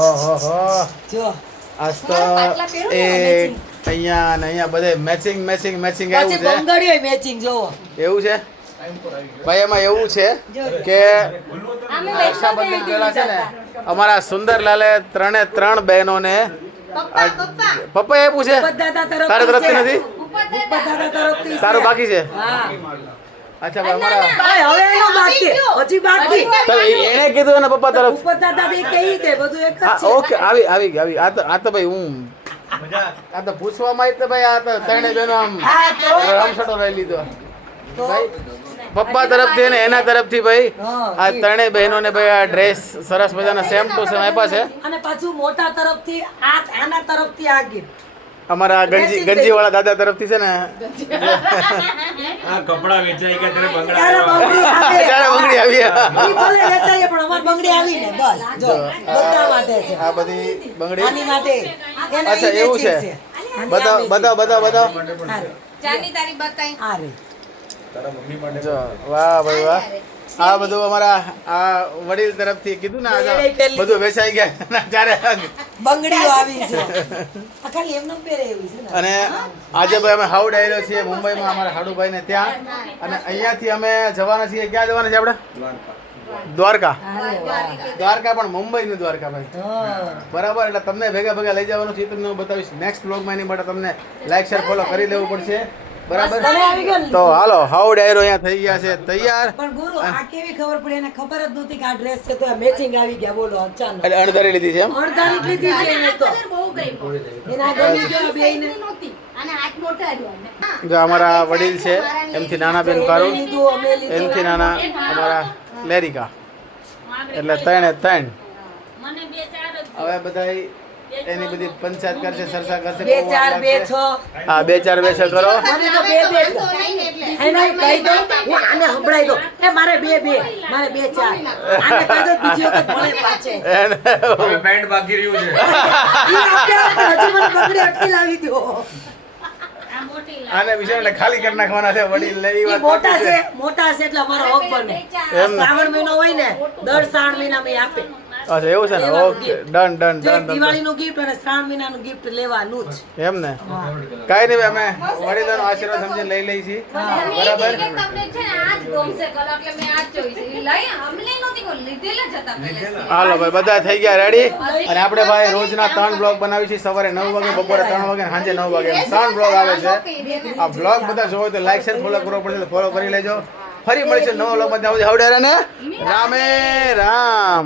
ઓહો જો આજ તો એક અહીંયા ને અહીંયા બધે મેચિંગ મેચિંગ મેચિંગ પછી આવ્યું છે બંગડીઓ મેચિંગ જોવો એવું છે ભાઈ એમાં એવું છે કે રક્ષાબંધન પહેલા છે ને અમારા સુંદરલાલે ત્રણ બહેનોને પપ્પા આપ્યું છે દાદા તારા તરફથી તરફથી નથી દાદા તરફથી તારું બાકી છે હા અચ્છા ભાઈ અમારા ભાઈ હવે એનો બાકી હજી બાકી તો એણે કીધું એના પપ્પા તરફ ઉપર દાદા દે કહી દે બધું એક જ હા છે ઓકે આવી આ તો ભાઈ હું આ તો પૂછવામાં આવી ભાઈ આ તો ત્રણે બહેનો આમ હા તો રામસટો લઈ લીધો ભાઈ પપ્પા તરફથી ને એના તરફથી ભાઈ આ ત્રણેય બહેનોને ભાઈ આ ડ્રેસ સરસ મજાના સેમ ટુ સેમ આપ્યા છે અને પાછું મોટા તરફથી આના તરફથી આ ગિફ્ટ અમારા ગંજી વાળા દાદા તરફથી છે ને આ કપડા વેચાઈ ગયા ત્યારે ત્યારે બંગડા બંગડી આવે ત્યારે બંગડી આવી ઈ ભલે વેચાઈએ પણ અમાર બંગડી આવી ને બસ જો બધા માટે છે આ બધી બંગડી આની માટે એના અચ્છા ઈ એવું છે matching બધા હારે. ચારની તારીખ બતાઈ આ રે જો વાહ ભાઈ વાહ આ બધું અમારા આ વડીલ તરફથી કીધું ને આ બધું વેચાઈ ગયા ત્યારે બંગડીઓ આવી છે આ ખાલી એમનો પહેરે એવી છે ને અને આજે ભાઈ અમે હાવડ આવેલો છીએ મુંબઈમાં અમારા હાડુભાઈ ને ત્યાં અને અહીંયાથી અમે જવાના છીએ ક્યાં જવાના છે આપણે દ્વારકા દ્વારકા પણ મુંબઈનું દ્વારકા ભાઈ હા બરાબર એટલે તમને ભેગા ભેગા લઈ જવાનું છે એ તમને હું બતાવીશ નેક્સ્ટ બ્લોગમાં એની માટે તમને લાઈક શેર ફોલો કરી લેવું પડશે બરાબર તને આવી ગયો ને? તો હાલો હાવડ આયરો અહીંયા થઈ ગયા છે તૈયાર પણ ગુરુ આ કેવી ખબર પડી એને ખબર જ નહોતી કે આ ડ્રેસ છે તો મેચિંગ આવી ગયા બોલો અચાનક એટલે અણધારી લીધી છે એમ અડધાની લીધી છે એને તો બહુ ગઈ એના ગમી ગયો બેયને નહોતી અને હાથ મોટા રહ્યા જો અમારા વડીલ છે એમથી નાના બેન પારુલ લીધું અમે લીધું એમથી નાના અમારા લેરિકા એટલે ત્રણે ત્રણ હવે બધાય એની બધી પંચાયત કરશે ચર્ચા કરશે બે ચાર બે છ હા 2 4 2 6 કરો મને તો બે બે એને કહી દો હું આને સંભળાઈ દો એ મારે બે મારે બે ચાર આને કહી દો બીજી વખત મળે પાછે હવે પેન્ટ બાકી રહ્યું છે ઈ આપણે હજી મને પકડી અટકી લાવી દો આને વિચારને ખાલી કરી નાખવાના છે વડીલ ને ઈ ઈ વાત મોટા સાચી છે મોટા છે એટલે અમારો હક બને એમ ને? શ્રાવણ મહિનો હોય ને દર શ્રાવણ મહિનામાં ઈ આપે અચ્છા એવું છે ને લેવાનું ઓકે gift. ડન ડન જો ડન દિવાળીનું ગિફ્ટ અને શ્રાવણ મહિનાનું ગિફ્ટ લેવાનું જ એમ ને કાઈ નહીં અમે વડીલોનો આશીર્વાદ સમજીને લઈ લઈ છીએ બરાબર તમને છે ને આ જ ગમશે કલર એટલે મેં આ જ જોઈ છે ઈ લઈ અમને નહોતી કોઈ લીધેલા જ હતા પહેલેથી. હાલો ભાઈ બધા થઈ ગયા રેડી અને આપણે ભાઈ રોજના 3 બ્લોગ બનાવી છીએ સવારે 9 વાગે બપોરે 3 વાગે અને સાંજે 9 વાગે એમ 3 બ્લોગ આવે છે આ બ્લોગ બધા જોવો તો લાઈક શેર ફોલો કરવો પડશે તો ફોલો કરી લેજો ફરી મળીશું નવો બ્લોગ બધા આવડે ને રામે રામ